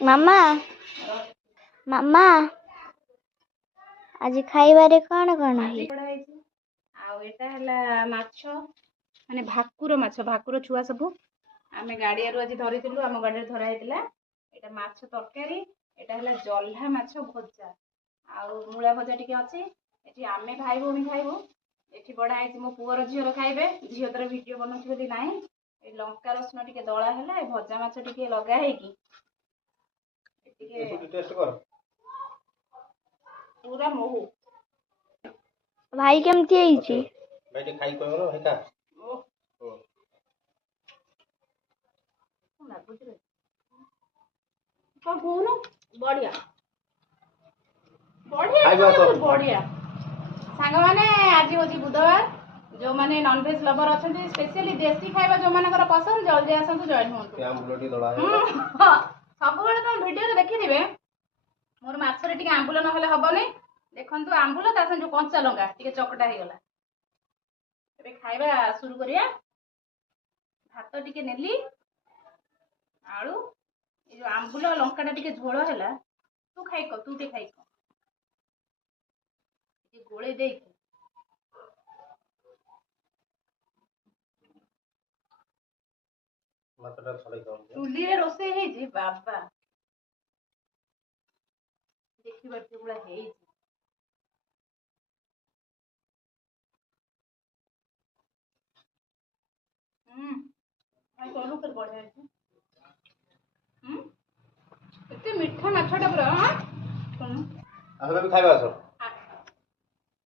मामा मामा आज खाइबारे कौन कौन है? आटा माछ माने भाकुर माछ भाकुर छुआ सब आम गाड़िया आज धरी आम गाड़ी धरा होता यहाँ माछ तरकारी यहाँ जल्हा माछ भजा आूला भजा टी अच्छी ये आम भाई भौणी खाइबू ये बढ़ाई मो पुअर झीर खाइबे झील तर भिड बनाऊँगी ना लंका रसुण टी दला है भजा माछ टी लगाई पूरा महू भाई केमती है? बढ़िया बढ़िया बढ़िया सांग मैंने आज हूँ बुधवार जो मैंने नॉनवेज लवर अच्छा स्पेशली देसी खाଇବା जो मान पसंद जल्दी आसतु जॉइन हूँ सब तुम भिडियो देखिथे मोर मछरे टी आंबुल ना हेनी देखु आंबुल ता जो कंचा लंका टी चकटा हो गला खाଇବା शुरू करिया भात टी नेली आलू ये जो आंबुल लंका टी झोल है तू खाइक तू टे खाइक गोले दे चुली रोसे है बाबा देखी बार गुड़ा है बढ़िया मीठा माछटा पूरा। खाइबा